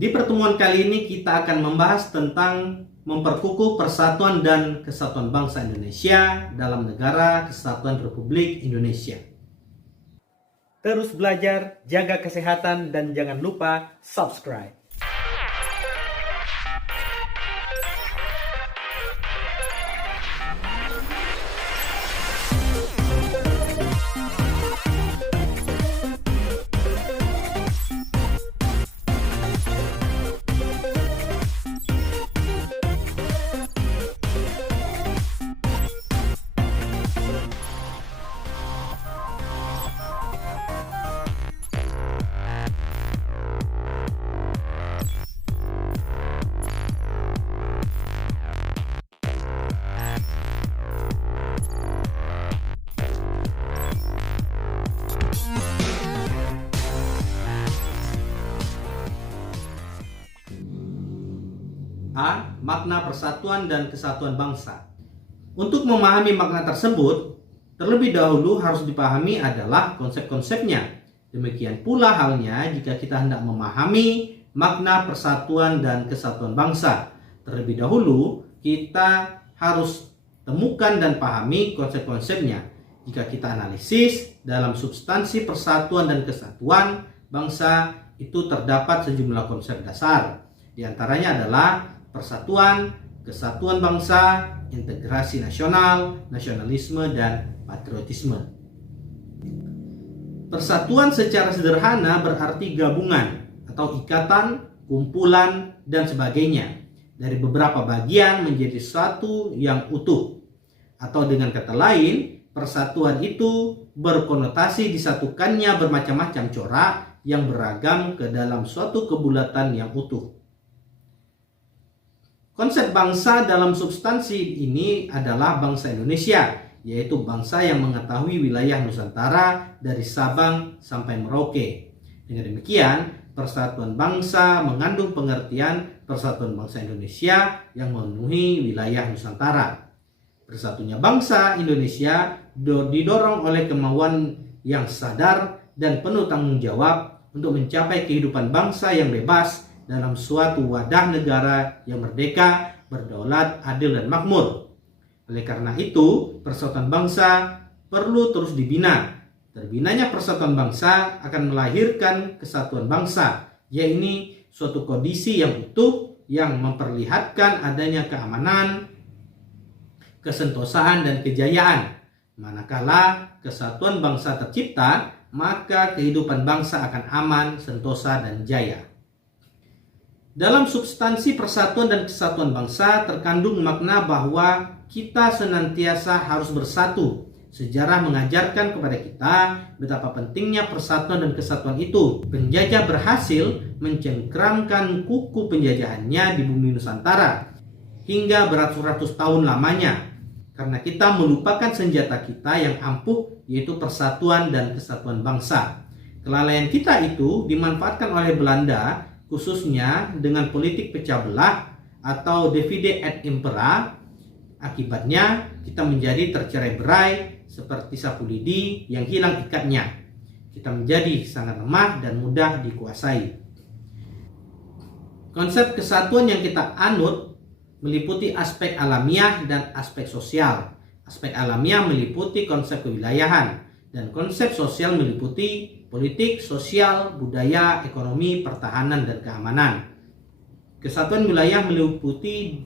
Di pertemuan kali ini kita akan membahas tentang memperkukuh persatuan dan kesatuan bangsa Indonesia dalam negara Kesatuan Republik Indonesia. Terus belajar, jaga kesehatan, dan jangan lupa subscribe. A. Makna persatuan dan kesatuan bangsa. Untuk memahami makna tersebut, terlebih dahulu harus dipahami adalah konsep-konsepnya. Demikian pula halnya jika kita hendak memahami makna persatuan dan kesatuan bangsa. Terlebih dahulu kita harus temukan dan pahami konsep-konsepnya. Jika kita analisis dalam substansi persatuan dan kesatuan bangsa, itu terdapat sejumlah konsep dasar. Di antaranya adalah persatuan, kesatuan bangsa, integrasi nasional, nasionalisme, dan patriotisme. Persatuan secara sederhana berarti gabungan atau ikatan, kumpulan, dan sebagainya dari beberapa bagian menjadi satu yang utuh. Atau dengan kata lain, persatuan itu berkonotasi disatukannya bermacam-macam corak yang beragam ke dalam suatu kebulatan yang utuh. Konsep bangsa dalam substansi ini adalah bangsa Indonesia, yaitu bangsa yang mengetahui wilayah Nusantara dari Sabang sampai Merauke. Dengan demikian, persatuan bangsa mengandung pengertian persatuan bangsa Indonesia yang memenuhi wilayah Nusantara. Bersatunya bangsa Indonesia didorong oleh kemauan yang sadar dan penuh tanggung jawab untuk mencapai kehidupan bangsa yang bebas dalam suatu wadah negara yang merdeka, berdaulat, adil, dan makmur. Oleh karena itu, persatuan bangsa perlu terus dibina. Terbinanya persatuan bangsa akan melahirkan kesatuan bangsa, yaitu suatu kondisi yang utuh yang memperlihatkan adanya keamanan, kesentosaan, dan kejayaan. Manakala kesatuan bangsa tercipta, maka kehidupan bangsa akan aman, sentosa, dan jaya. Dalam substansi persatuan dan kesatuan bangsa terkandung makna bahwa kita senantiasa harus bersatu. Sejarah mengajarkan kepada kita betapa pentingnya persatuan dan kesatuan itu. Penjajah berhasil mencengkramkan kuku penjajahannya di bumi Nusantara hingga beratus-ratus tahun lamanya, karena kita melupakan senjata kita yang ampuh, yaitu persatuan dan kesatuan bangsa. Kelalaian kita itu dimanfaatkan oleh Belanda, khususnya dengan politik pecah belah atau divide et impera. Akibatnya kita menjadi tercerai-berai seperti sapu lidi yang hilang ikatnya. Kita menjadi sangat lemah dan mudah dikuasai. Konsep kesatuan yang kita anut meliputi aspek alamiah dan aspek sosial. Aspek alamiah meliputi konsep kewilayahan, dan konsep sosial meliputi politik, sosial, budaya, ekonomi, pertahanan, dan keamanan. Kesatuan wilayah meliputi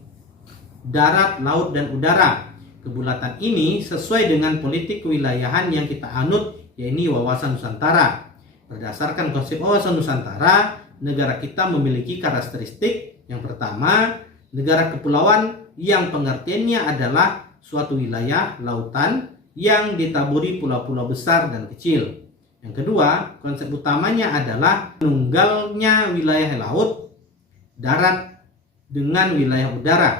darat, laut, dan udara. Kebulatan ini sesuai dengan politik kewilayahan yang kita anut, yaitu wawasan Nusantara. Berdasarkan konsep wawasan Nusantara, negara kita memiliki karakteristik yang pertama, negara kepulauan yang pengertiannya adalah suatu wilayah lautan yang ditaburi pulau-pulau besar dan kecil. Yang kedua, konsep utamanya adalah menunggalnya wilayah laut, darat dengan wilayah udara.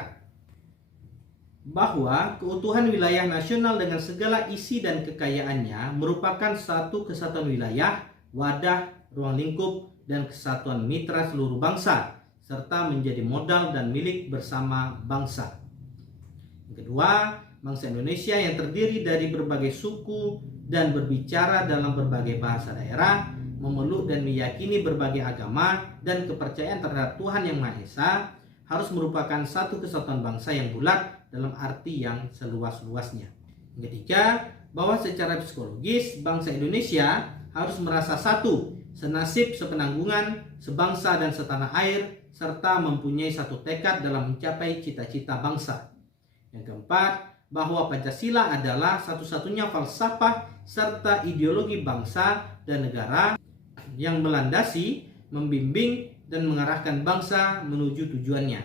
Bahwa keutuhan wilayah nasional dengan segala isi dan kekayaannya merupakan satu kesatuan wilayah, wadah, ruang lingkup, dan kesatuan mitra seluruh bangsa, serta menjadi modal dan milik bersama bangsa. Yang kedua, bangsa Indonesia yang terdiri dari berbagai suku dan berbicara dalam berbagai bahasa daerah memeluk dan meyakini berbagai agama dan kepercayaan terhadap Tuhan Yang Maha Esa harus merupakan satu kesatuan bangsa yang bulat dalam arti yang seluas-luasnya. Yang ketiga, bahwa secara psikologis bangsa Indonesia harus merasa satu, senasib, sepenanggungan, sebangsa dan setanah air, serta mempunyai satu tekad dalam mencapai cita-cita bangsa. Yang keempat, bahwa Pancasila adalah satu-satunya falsafah serta ideologi bangsa dan negara yang melandasi, membimbing, dan mengarahkan bangsa menuju tujuannya.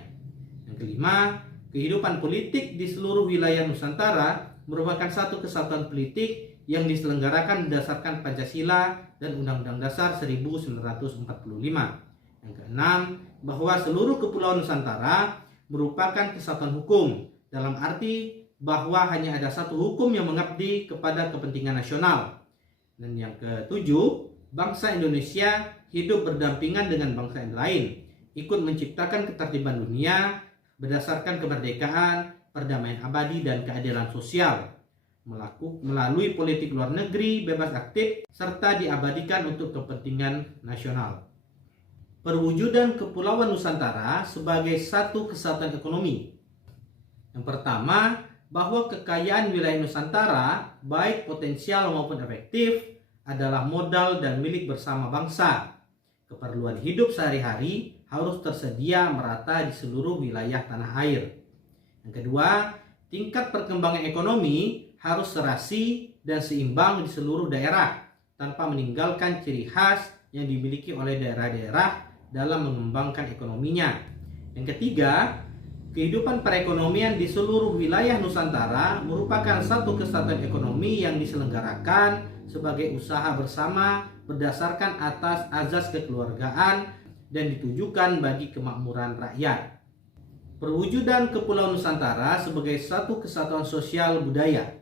Yang kelima, kehidupan politik di seluruh wilayah Nusantara merupakan satu kesatuan politik yang diselenggarakan berdasarkan Pancasila dan Undang-Undang Dasar 1945. Yang keenam, bahwa seluruh kepulauan Nusantara merupakan kesatuan hukum, dalam arti bahwa hanya ada satu hukum yang mengabdi kepada kepentingan nasional. Dan yang ketujuh, bangsa Indonesia hidup berdampingan dengan bangsa yang lain, ikut menciptakan ketertiban dunia berdasarkan kemerdekaan, perdamaian abadi, dan keadilan sosial, melalui politik luar negeri bebas aktif, serta diabadikan untuk kepentingan nasional. Perwujudan Kepulauan Nusantara sebagai satu kesatuan ekonomi. Yang pertama, bahwa kekayaan wilayah Nusantara, baik potensial maupun efektif, adalah modal dan milik bersama bangsa. Keperluan hidup sehari-hari harus tersedia merata di seluruh wilayah tanah air. Yang kedua, tingkat perkembangan ekonomi harus serasi dan seimbang di seluruh daerah, tanpa meninggalkan ciri khas yang dimiliki oleh daerah-daerah dalam mengembangkan ekonominya. Yang ketiga, kehidupan perekonomian di seluruh wilayah Nusantara merupakan satu kesatuan ekonomi yang diselenggarakan sebagai usaha bersama berdasarkan atas azas kekeluargaan dan ditujukan bagi kemakmuran rakyat. Perwujudan Kepulauan Nusantara sebagai satu kesatuan sosial budaya.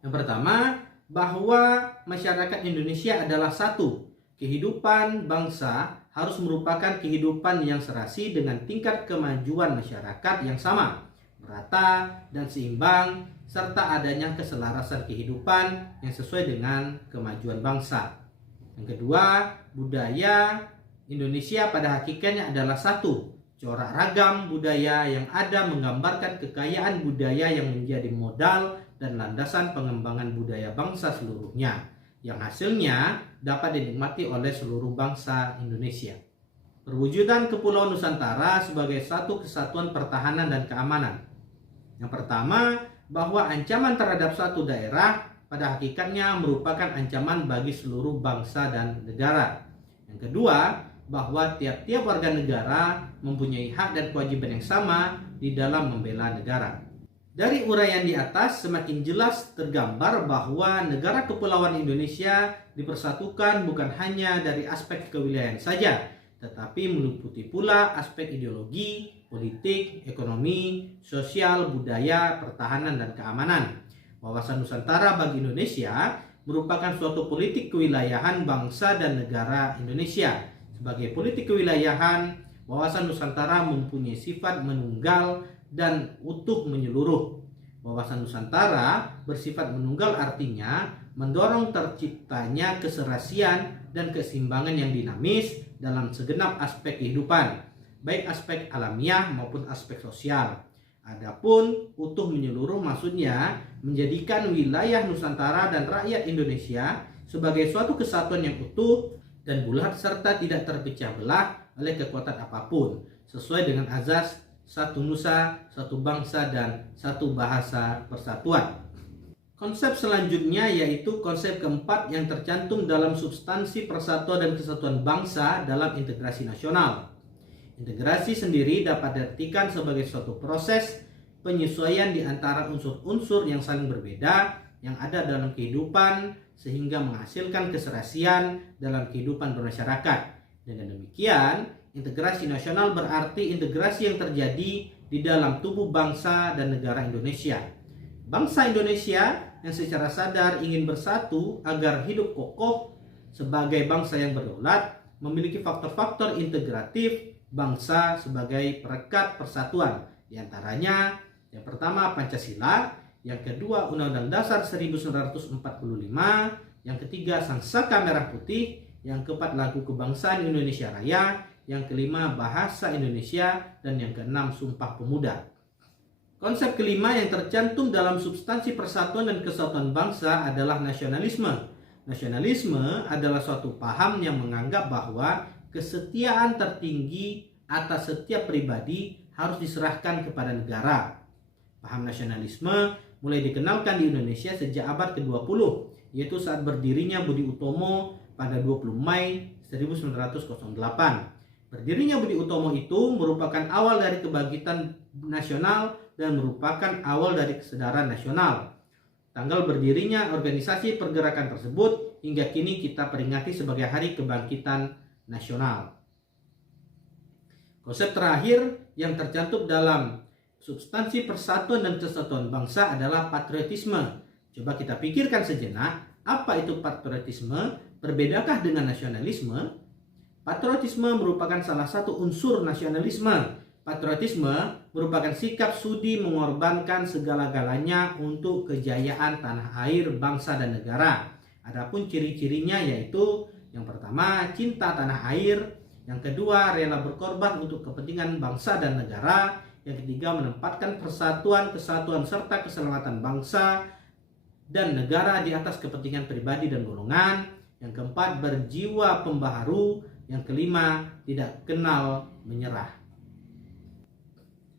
Yang pertama, bahwa masyarakat Indonesia adalah satu. Kehidupan bangsa harus merupakan kehidupan yang serasi dengan tingkat kemajuan masyarakat yang sama, merata dan seimbang, serta adanya keselarasan kehidupan yang sesuai dengan kemajuan bangsa. Yang kedua, budaya Indonesia pada hakikatnya adalah satu, corak ragam budaya yang ada menggambarkan kekayaan budaya yang menjadi modal dan landasan pengembangan budaya bangsa seluruhnya, yang hasilnya dapat dinikmati oleh seluruh bangsa Indonesia. Perwujudan Kepulauan Nusantara sebagai satu kesatuan pertahanan dan keamanan. Yang pertama, bahwa ancaman terhadap suatu daerah pada hakikatnya merupakan ancaman bagi seluruh bangsa dan negara. Yang kedua, bahwa tiap-tiap warga negara mempunyai hak dan kewajiban yang sama di dalam membela negara. Dari uraian di atas semakin jelas tergambar bahwa negara kepulauan Indonesia dipersatukan bukan hanya dari aspek kewilayahan saja, tetapi meliputi pula aspek ideologi, politik, ekonomi, sosial, budaya, pertahanan, dan keamanan. Wawasan Nusantara bagi Indonesia merupakan suatu politik kewilayahan bangsa dan negara Indonesia. Sebagai politik kewilayahan, wawasan Nusantara mempunyai sifat menunggal dan utuh menyeluruh. Wawasan Nusantara bersifat menunggal artinya mendorong terciptanya keserasian dan keseimbangan yang dinamis dalam segenap aspek kehidupan, baik aspek alamiah maupun aspek sosial. Adapun utuh menyeluruh maksudnya menjadikan wilayah Nusantara dan rakyat Indonesia sebagai suatu kesatuan yang utuh dan bulat serta tidak terpecah belah oleh kekuatan apapun, sesuai dengan azas satu nusa, satu bangsa, dan satu bahasa persatuan. Konsep selanjutnya yaitu konsep keempat yang tercantum dalam substansi persatuan dan kesatuan bangsa dalam integrasi nasional. Integrasi sendiri dapat diartikan sebagai suatu proses penyesuaian di antara unsur-unsur yang saling berbeda yang ada dalam kehidupan sehingga menghasilkan keserasian dalam kehidupan bermasyarakat. Dengan demikian, integrasi nasional berarti integrasi yang terjadi di dalam tubuh bangsa dan negara Indonesia. Bangsa Indonesia yang secara sadar ingin bersatu agar hidup kokoh sebagai bangsa yang berdaulat memiliki faktor-faktor integratif bangsa sebagai perekat persatuan. Di antaranya, yang pertama Pancasila, yang kedua Undang-Undang Dasar 1945, yang ketiga Sang Saka Merah Putih, Yang keempat, lagu kebangsaan Indonesia Raya. Yang kelima, bahasa Indonesia. Dan yang keenam, Sumpah Pemuda. Konsep kelima yang tercantum dalam substansi persatuan dan kesatuan bangsa adalah nasionalisme. Nasionalisme adalah suatu paham yang menganggap bahwa kesetiaan tertinggi atas setiap pribadi harus diserahkan kepada negara. Paham nasionalisme mulai dikenalkan di Indonesia sejak abad ke-20, yaitu saat berdirinya Budi Utomo pada 20 Mei 1908. Berdirinya Budi Utomo itu merupakan awal dari kebangkitan nasional dan merupakan awal dari kesadaran nasional. Tanggal berdirinya organisasi pergerakan tersebut hingga kini kita peringati sebagai Hari Kebangkitan Nasional. Konsep terakhir yang tercantum dalam substansi persatuan dan kesatuan bangsa adalah patriotisme. Coba kita pikirkan sejenak, apa itu patriotisme? Berbedakah dengan nasionalisme? Patriotisme merupakan salah satu unsur nasionalisme. Patriotisme merupakan sikap sudi mengorbankan segala-galanya untuk kejayaan tanah air, bangsa, dan negara. Adapun ciri-cirinya yaitu yang pertama, cinta tanah air. Yang kedua, rela berkorban untuk kepentingan bangsa dan negara. Yang ketiga, menempatkan persatuan, kesatuan, serta keselamatan bangsa dan negara di atas kepentingan pribadi dan golongan. Yang keempat, berjiwa pembaharu. Yang kelima, tidak kenal menyerah.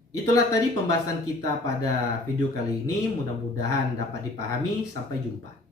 Itulah tadi pembahasan kita pada video kali ini. Mudah-mudahan dapat dipahami. Sampai jumpa.